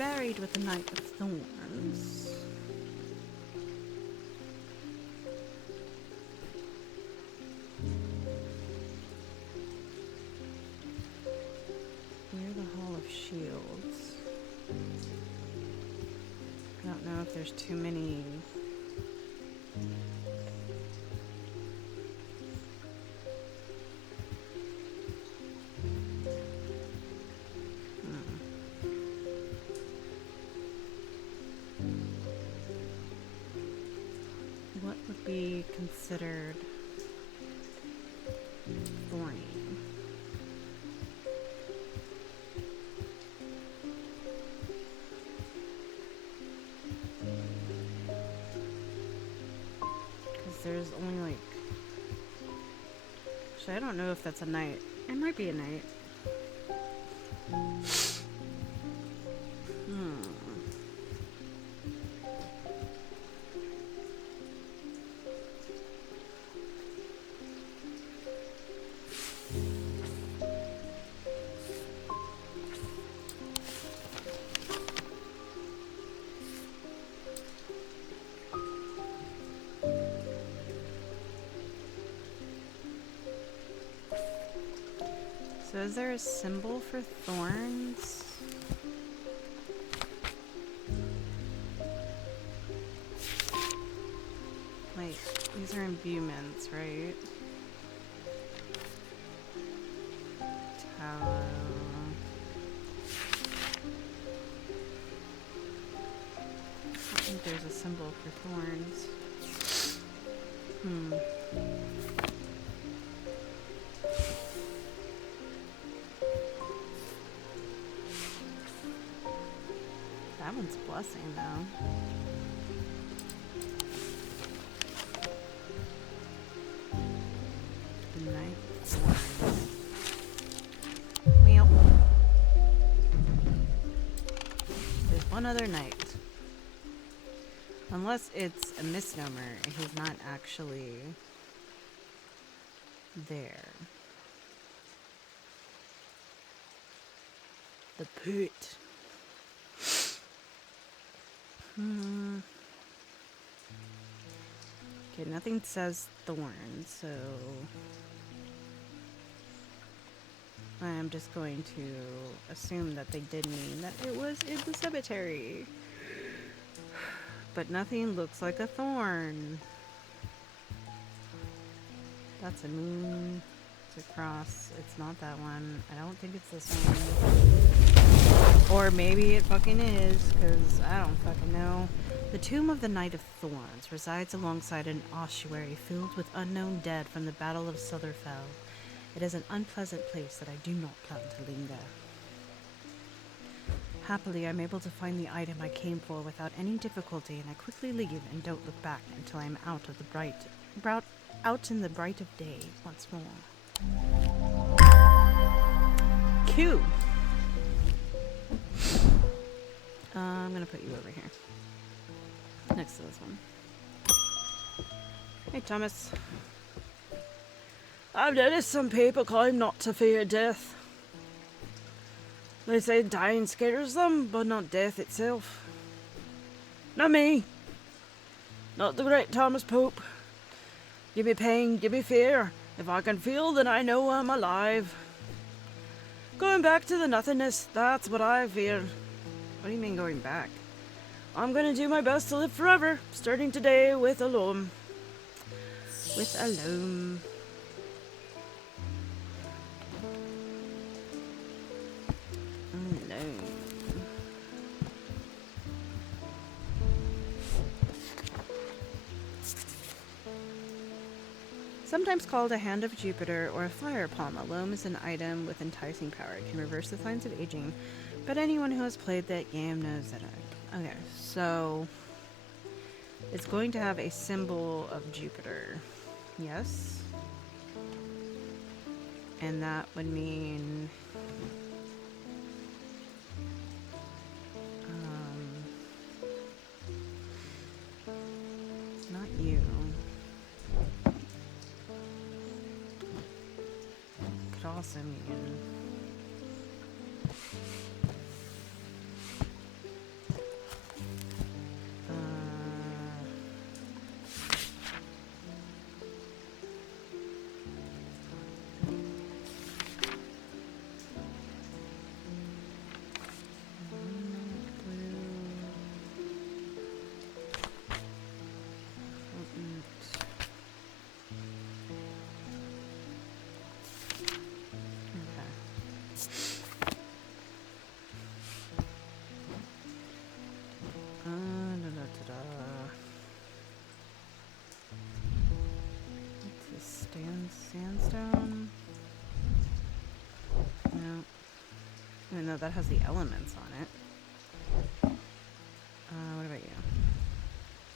buried with the Knight of Thorns. Near the Hall of Shields. I don't know if there's too many. What would be considered thorny? Because there's only like... Actually, I don't know if that's a knight. It might be a knight. So is there a symbol for thorns? Like, these are imbuements, right? Tallow. I don't think there's a symbol for thorns. That one's blessing, though. The Knight of Thorns. Well, there's one other knight. Unless it's a misnomer and he's not actually there. The pit. Okay, nothing says thorn, so I'm just going to assume that they did mean that it was in the cemetery. But nothing looks like a thorn. That's a moon. It's a cross. It's not that one. I don't think it's this one. Or maybe it fucking is, because I don't fucking know. The tomb of the Knight of Thorns resides alongside an ossuary filled with unknown dead from the Battle of Sutherfell. It is an unpleasant place that I do not plan to linger. Happily, I'm able to find the item I came for without any difficulty, and I quickly leave and don't look back until I'm out in the bright of day once more. Q. I'm gonna put you over here, next to this one. Hey, Thomas. I've noticed some people claim not to fear death. They say dying scares them, but not death itself. Not me. Not the great Thomas Pope. Give me pain, give me fear. If I can feel, then I know I'm alive. Going back to the nothingness, that's what I fear. What do you mean going back? I'm gonna do my best to live forever, starting today with a loam. With a loam. Sometimes called a hand of Jupiter or a fire palm, a loam is an item with enticing power. It can reverse the signs of aging, but anyone who has played that game knows that. Okay, so it's going to have a symbol of Jupiter. Yes. And that would mean not you. Could also mean Sandstone. No. Even though that has the elements on it. What about you?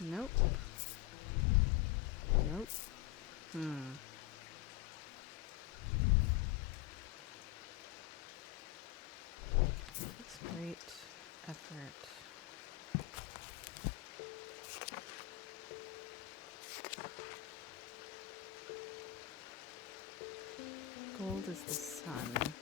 Nope. Nope. That's great effort. Gold is the sun.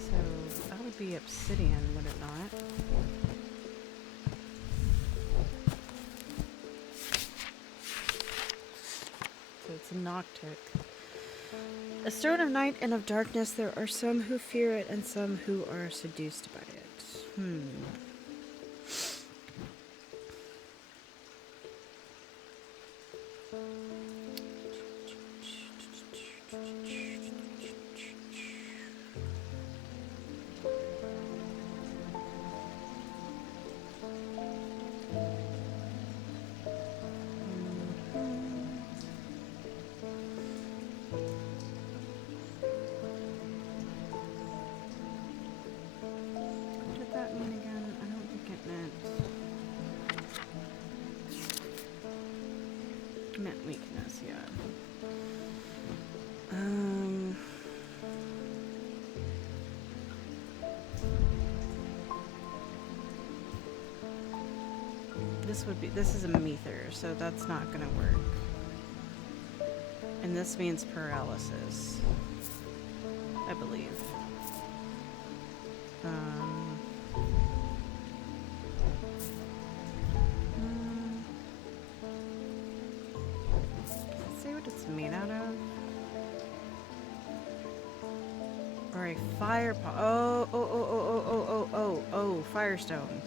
So that would be obsidian, would it not? So it's a noctic. A stone of night and of darkness, there are some who fear it and some who are seduced by it. Meant weakness, yeah. This is a mether, so that's not gonna work. And this means paralysis, I believe. Made out of, or a fire pot. Oh, firestone.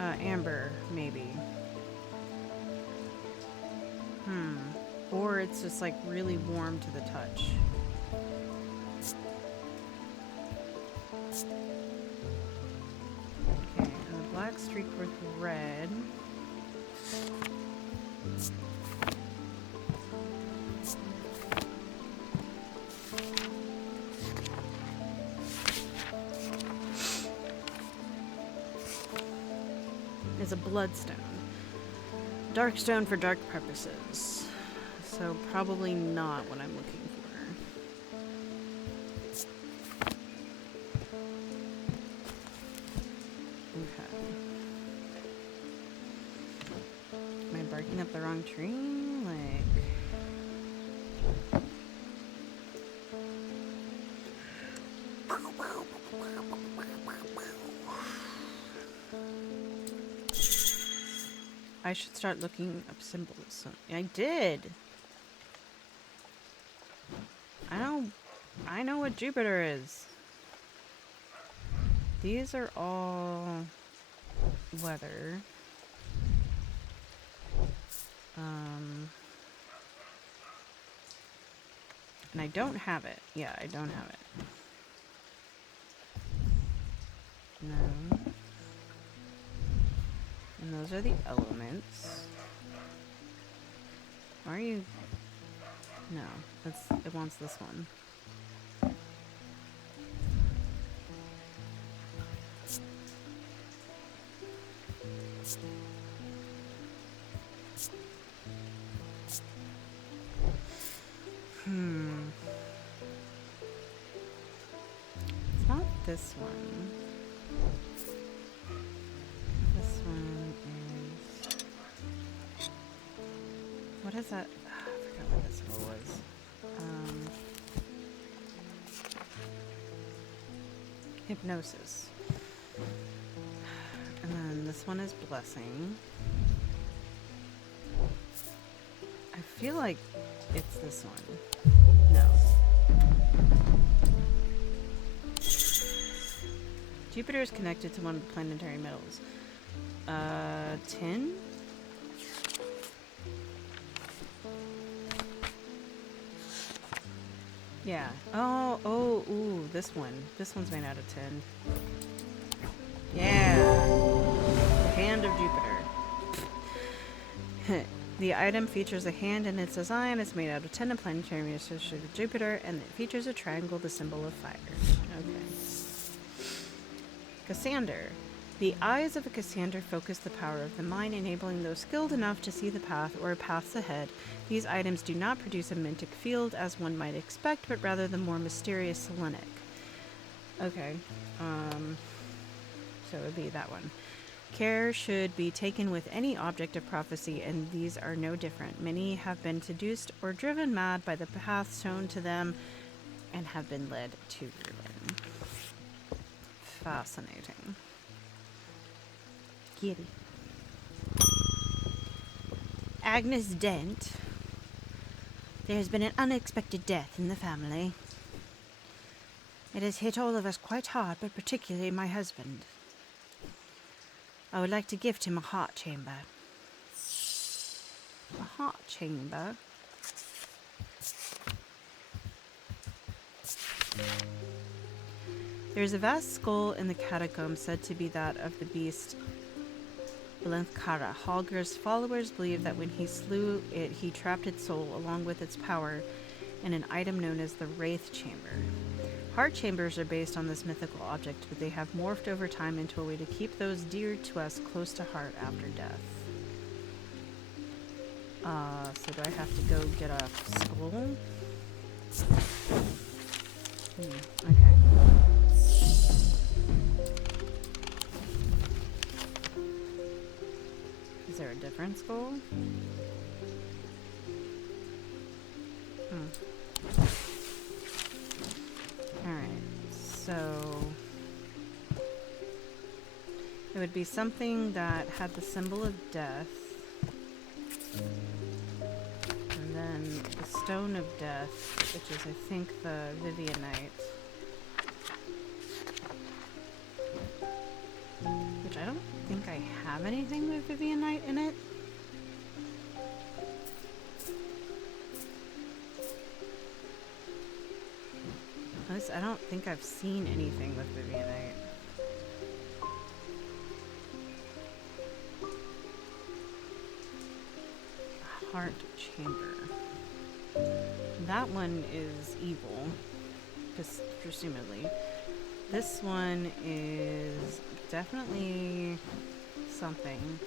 Amber, maybe. Or it's just like really warm to the touch. Okay, and the black streak with red. Is a bloodstone. Dark stone for dark purposes. So probably not what I'm looking for. Okay. Am I barking up the wrong tree? Like... I should start looking up symbols. I did. I know what Jupiter is. These are all weather. And I don't have it. Yeah, I don't have it. No. And those are the elements. Why are you... No, it wants this one. It's not this one. This one is... What is that? Oh, I forgot what this one was. Hypnosis. And then this one is blessing. I feel like it's this one. No. Jupiter is connected to one of the planetary metals. Tin? Yeah. Oh, oh, ooh, this one. This one's made out of tin. Yeah. The Hand of Jupiter. The item features a hand in its design. It's made out of tin and planetary associated with Jupiter, and it features a triangle, the symbol of fire. Okay. Cassander. The eyes of a Cassander focus the power of the mind, enabling those skilled enough to see the path or paths ahead. These items do not produce a mintic field, as one might expect, but rather the more mysterious selenic. Okay. So it would be that one. Care should be taken with any object of prophecy, and these are no different. Many have been seduced or driven mad by the path shown to them and have been led to ruin. Fascinating. Kitty. Agnes Dent. There has been an unexpected death in the family. It has hit all of us quite hard, but particularly my husband. I would like to gift him a heart chamber. A heart chamber? There is a vast skull in the catacombs said to be that of the beast Blenthkara. Holger's followers believe that when he slew it, he trapped its soul along with its power in an item known as the Wraith Chamber. Heart chambers are based on this mythical object, but they have morphed over time into a way to keep those dear to us close to heart after death. So do I have to go get a skull? Okay. Is there a different skull? Alright, so it would be something that had the symbol of death, and then the stone of death, which is I think the Vivianite, which I don't think I have anything with Vivianite in it. At least I don't think I've seen anything with Vivianite. Heart chamber. That one is evil, presumably. This one is definitely something.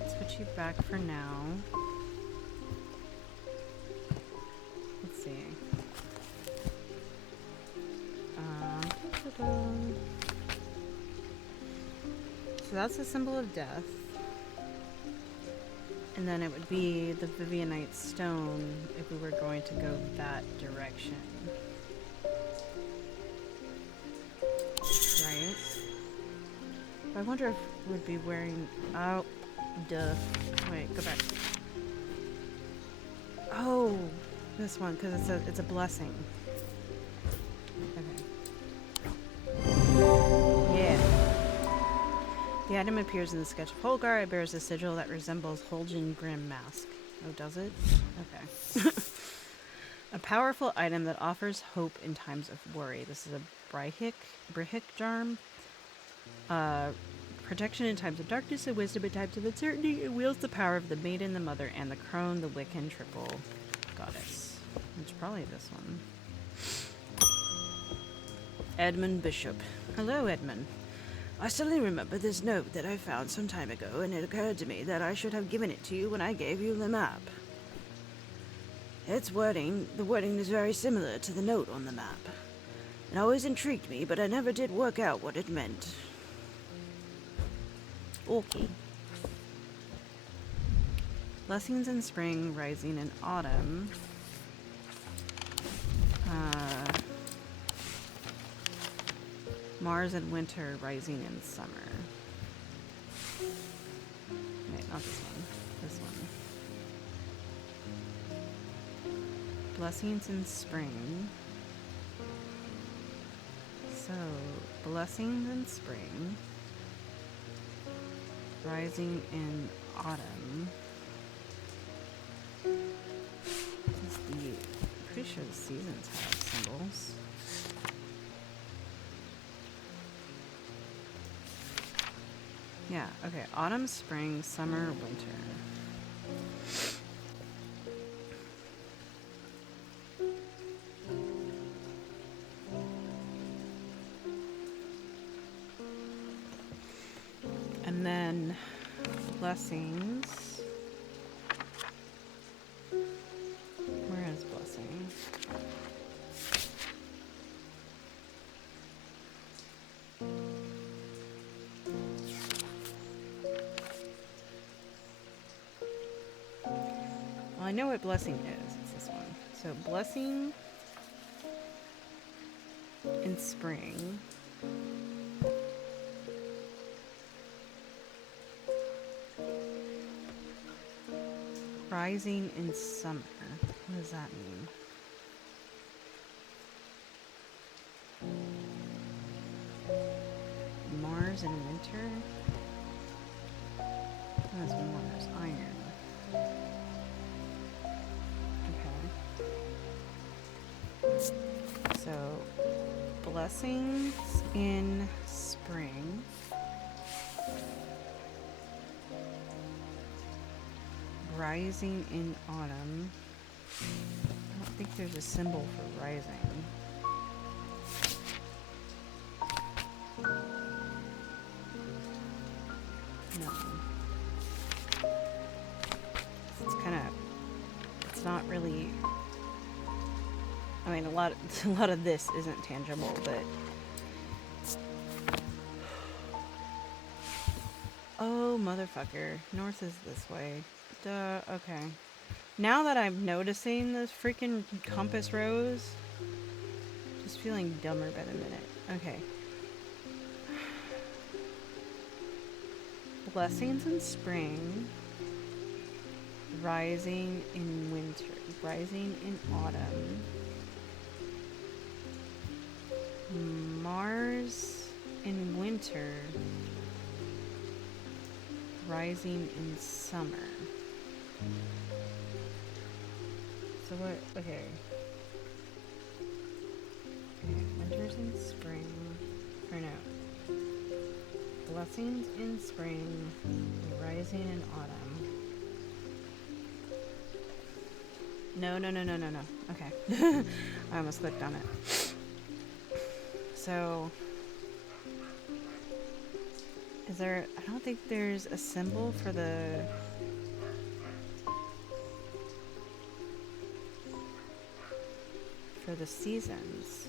Let's put you back for now. Let's see. So that's a symbol of death. And then it would be the Vivianite stone if we were going to go that direction. Right? I wonder if we'd be wearing... Oh, duh. Wait, go back. Oh, this one, because it's a blessing. Yeah. The item appears in the sketch of Holgar. It bears a sigil that resembles Holgen Grim Mask. Oh, does it? Okay. A powerful item that offers hope in times of worry. This is a Brihik Charm. Protection in times of darkness and wisdom in times of uncertainty. It wields the power of the Maiden, the Mother, and the Crone, the Wiccan triple goddess. It's probably this one. Edmund Bishop. Hello, Edmund. I suddenly remember this note that I found some time ago, and it occurred to me that I should have given it to you when I gave you the map. The wording is very similar to the note on the map. It always intrigued me, but I never did work out what it meant. Okay. Blessings in spring, rising in autumn. Mars in winter, rising in summer. Wait, not this one. This one. Blessings in spring. So, blessings in spring. Rising in autumn. Is the pretty sure the seasons have symbols. Yeah, okay. Autumn, spring, summer, winter. And then blessings. Where is blessing? Well, I know what blessing is. It's this one. So blessing in spring. Rising in summer. What does that mean? Mars in winter? What is Mars? Iron. Okay. So, blessings in spring. Rising in autumn. I don't think there's a symbol for rising. No. It's kind of, it's not really, I mean, a lot of this isn't tangible, but oh, motherfucker. North is this way. Duh, okay. Now that I'm noticing this freaking compass rose, just feeling dumber by the minute. Okay. Blessings in spring. Rising in winter. Rising in autumn. Mars in winter. Rising in summer. So what? Okay. Winter's in spring. Or no. Blessings in spring. Rising in autumn. No. Okay. I almost clicked on it. So, is there, I don't think there's a symbol for the seasons.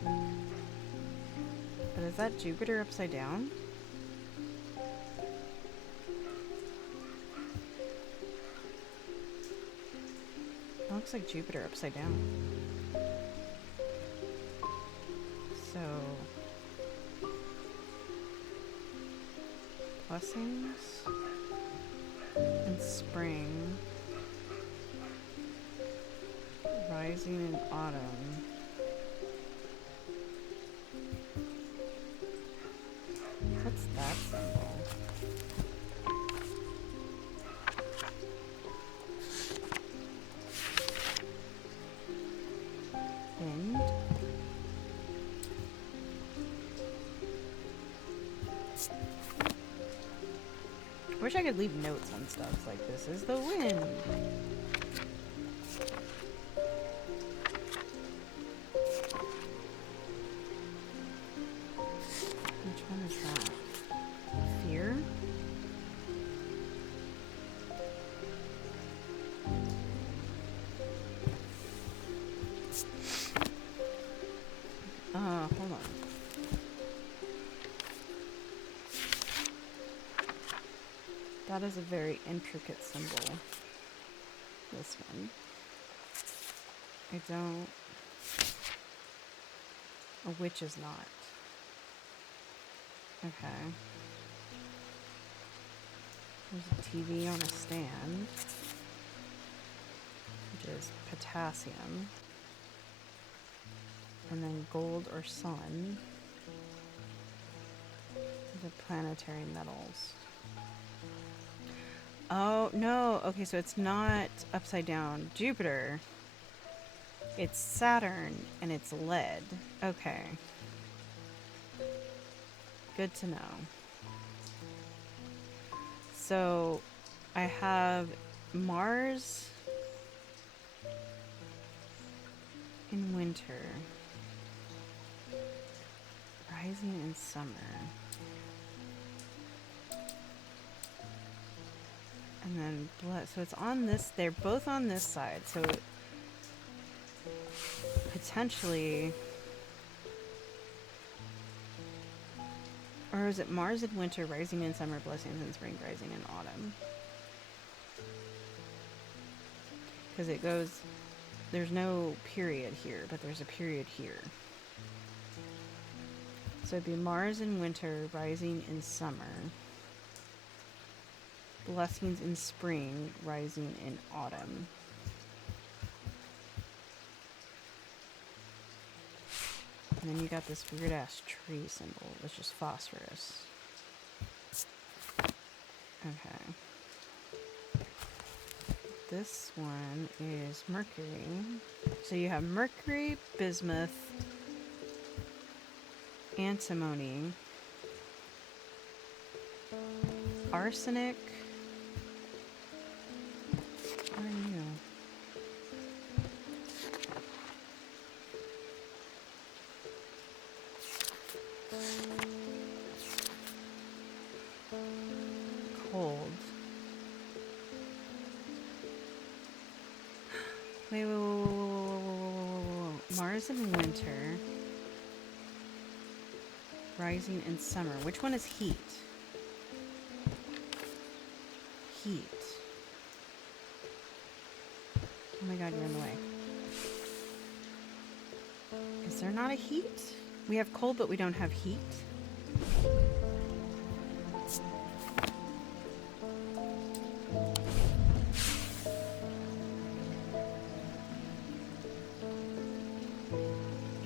But is that Jupiter upside down? It looks like Jupiter upside down. So, blessings in spring, rising in autumn. What's that symbol? Wind. I wish I could leave notes on stuff like this is the wind. Which one is that? Fear? Hold on. That is a very intricate symbol. This one. I don't... A witch is not. Okay. There's a TV on a stand, which is potassium. And then gold or sun. The planetary metals. Oh, no. Okay, so it's not upside down Jupiter. It's Saturn, and it's lead. Okay. Good to know. So, I have Mars in winter. Rising in summer. And then, so it's on this, they're both on this side, so potentially, or is it Mars in winter, rising in summer, blessings in spring, rising in autumn? Because it goes, there's no period here, but there's a period here. So it'd be Mars in winter, rising in summer. Blessings in spring, rising in autumn. And then you got this weird ass tree symbol, which is phosphorus. Okay. This one is Mercury. So you have Mercury, bismuth, antimony, arsenic. What are you? Cold. Wait. Mars in winter. Rising in summer. Which one is heat? Heat. Oh my god, you're in the way. Is there not a heat? We have cold, but we don't have heat.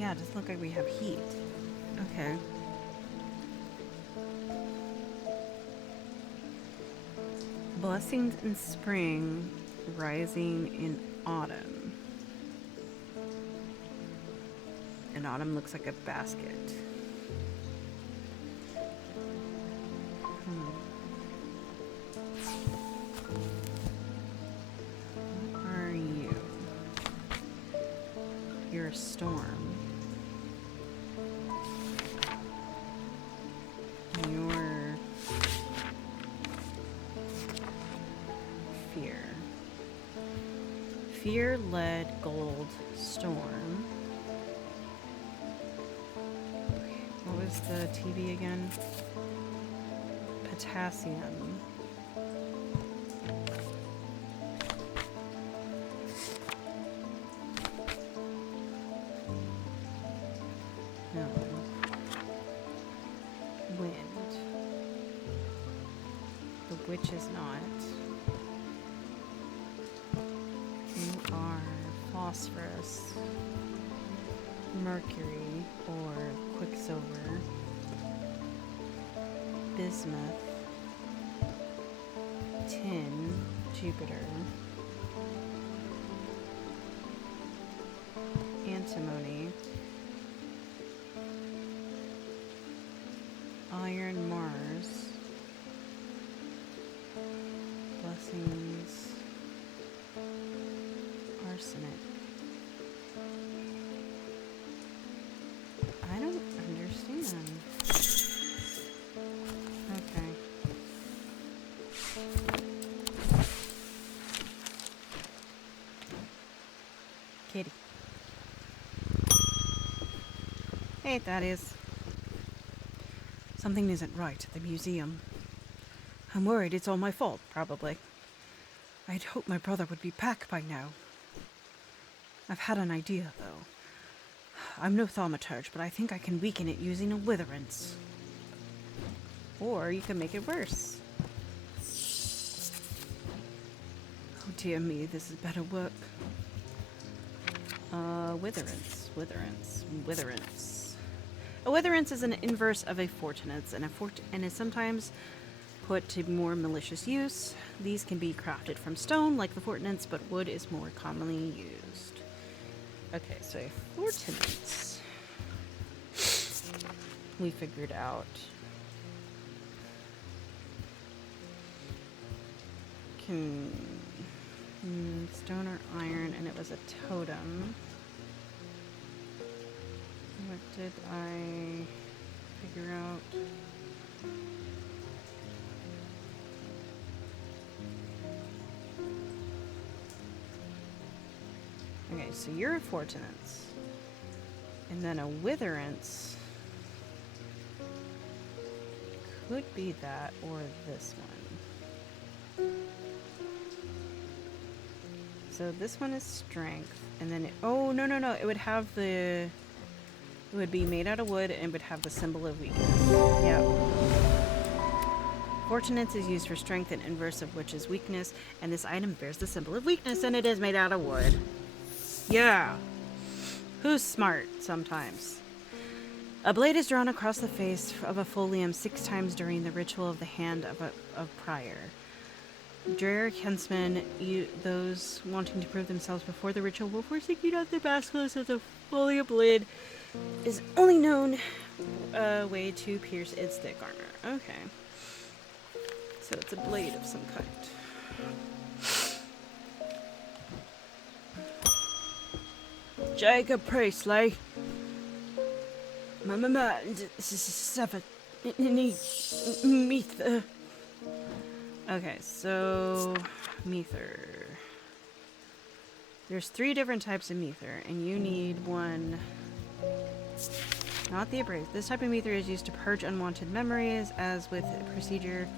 Yeah, it doesn't look like we have heat. Okay. Blessings in spring, rising in autumn. And autumn looks like a basket. What are you? You're a storm. You're fear. Fear, lead, gold, storm. What was the TV again? Potassium. No. Wind. The witch is not. You are phosphorus, mercury, or quicksilver, bismuth, tin, Jupiter, antimony, iron, Mars, blessings, arsenic. I don't understand. Okay. Kitty. Hey, that is. Something isn't right at the museum. I'm worried it's all my fault, probably. I'd hoped my brother would be back by now. I've had an idea, though. I'm no thaumaturge, but I think I can weaken it using a witherance. Or you can make it worse. Oh dear me, this is better work. Witherance. A witherance is an inverse of a fortinance, and is sometimes put to more malicious use. These can be crafted from stone, like the fortinance, but wood is more commonly used. Okay, so fortinance. We figured out. Stone or iron, and it was a totem. What did I figure out? Okay, so you're a fortinance. And then a witherance could be that or this one. So this one is strength, and then oh no, it would have it would be made out of wood and would have the symbol of weakness. Yeah. Fortinance is used for strength and inverse of which is weakness, and this item bears the symbol of weakness, and it is made out of wood. Yeah. Who's smart sometimes? A blade is drawn across the face of a folium 6 times during the ritual of the hand of prior. Dreyer Kensmen, those wanting to prove themselves before the ritual will forsake out the basilisk of the folium blade is only known way to pierce its thick armor. Okay. So it's a blade of some kind. Jacob Priestley. Mether. Okay, so Mether. There's 3 different types of Mether, and you need one. Not the abrasive. This type of Mether is used to purge unwanted memories, as with a procedure.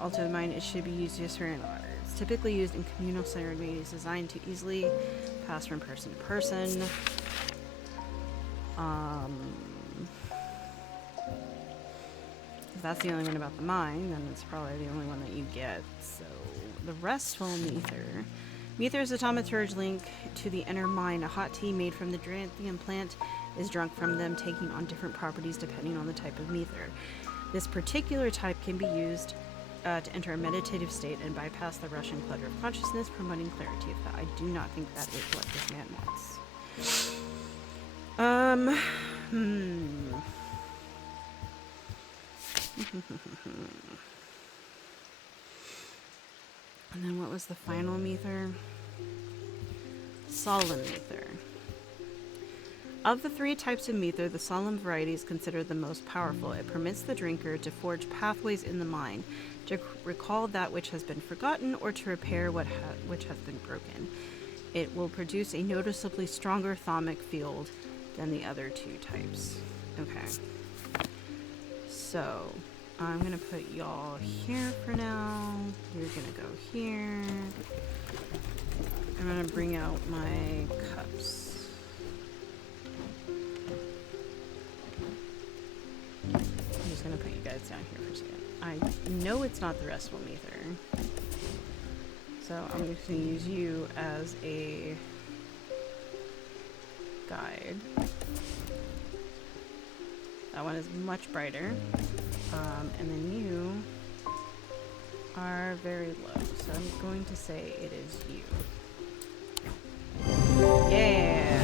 Also, mine it should be used just for water. It's typically used in communal ceremonies, designed to easily pass from person to person. If that's the only one about the mine, then it's probably the only one that you get. So, the restful Mether. Mether is a thaumaturge link to the inner mine. A hot tea made from the deValiante plant is drunk from them, taking on different properties depending on the type of Mether. This particular type can be used to enter a meditative state and bypass the rush and clutter of consciousness, promoting clarity of thought. I do not think that is what this man wants. And then what was the final Mether? Solemn Mether. Of the 3 types of Mether, the solemn variety is considered the most powerful. It permits the drinker to forge pathways in the mind, to recall that which has been forgotten, or to repair which has been broken. It will produce a noticeably stronger thaumic field than the other 2 types. Okay. So, I'm gonna put y'all here for now. You're gonna go here. I'm gonna bring out my cups. I'm just gonna put you guys down here for a second. I know it's not the restful Mether, so I'm just gonna use you as a guide. That one is much brighter. And then you are very low, so I'm going to say it is you. Yeah!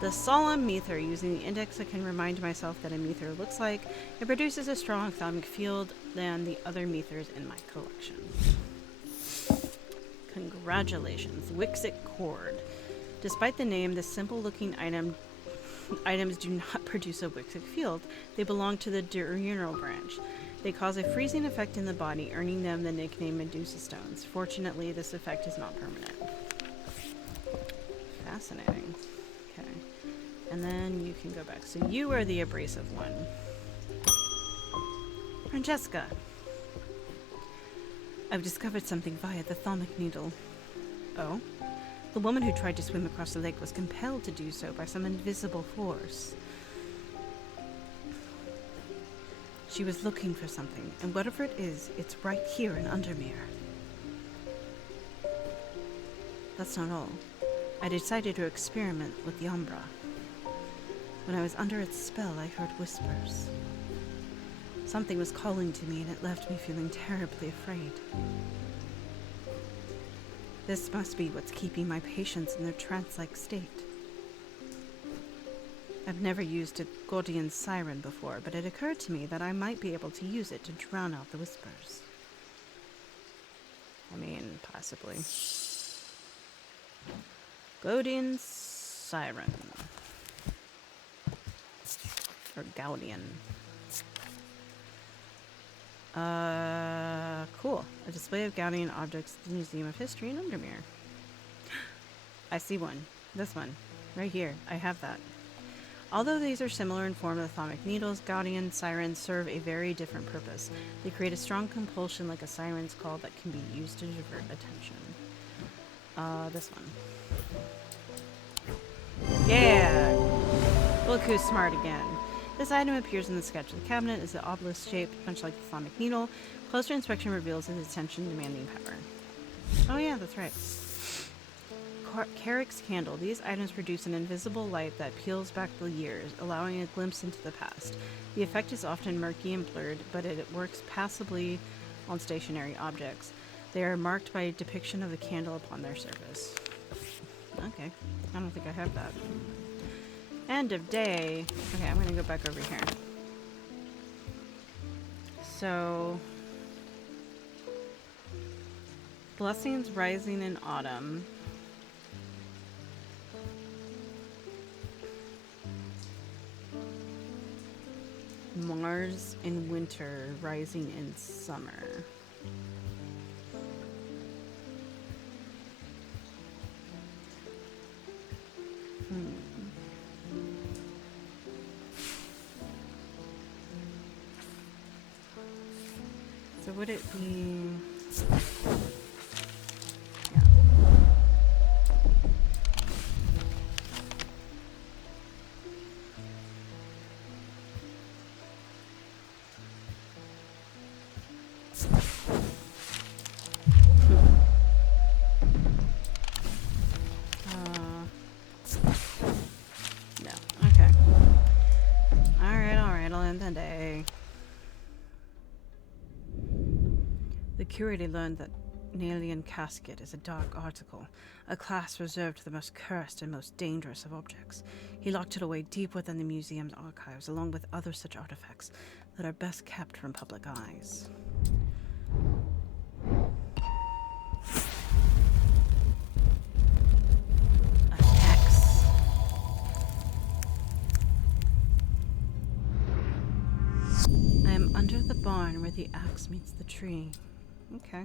The solemn Mether. Using the index, I can remind myself that a Mether looks like. It produces a strong thaumic field than the other Methers in my collection. Congratulations. Wixit Cord. Despite the name, this simple-looking items do not produce a Wixit field. They belong to the diurnal branch. They cause a freezing effect in the body, earning them the nickname Medusa Stones. Fortunately, this effect is not permanent. Fascinating. Okay. And then you can go back. So you are the abrasive one. Francesca. I've discovered something via the thaumic needle. Oh? The woman who tried to swim across the lake was compelled to do so by some invisible force. She was looking for something, and whatever it is, it's right here in Undermere. That's not all. I decided to experiment with the Umbra. When I was under its spell, I heard whispers. Something was calling to me, and it left me feeling terribly afraid. This must be what's keeping my patients in their trance-like state. I've never used a Gordian siren before, but it occurred to me that I might be able to use it to drown out the whispers. I mean, possibly. Gordian siren. Or Gaudian. Cool. A display of Gaudian objects at the Museum of History in Undermere. I see one. This one. Right here. I have that. Although these are similar in form to the thaumic needles, Gaudian sirens serve a very different purpose. They create a strong compulsion like a siren's call that can be used to divert attention. This one. Yeah! Look who's smart again. This item appears in the sketch of the cabinet as an obelisk shaped, much like the thaumic needle. Closer inspection reveals its attention-demanding power. Oh yeah, that's right. Carrick's candle. These items produce an invisible light that peels back the years, allowing a glimpse into the past. The effect is often murky and blurred, but it works passably on stationary objects. They are marked by a depiction of the candle upon their surface. Okay, I don't think I have that. End of day. Okay, I'm gonna go back over here. So, blessings rising in autumn. Mars in winter, rising in summer. So would it be... Yeah. No. Okay. Alright, I'll end the day. The curator learned that Nalian casket is a dark article, a class reserved to the most cursed and most dangerous of objects. He locked it away deep within the museum's archives, along with other such artifacts that are best kept from public eyes. An axe. I am under the barn where the axe meets the tree. Okay.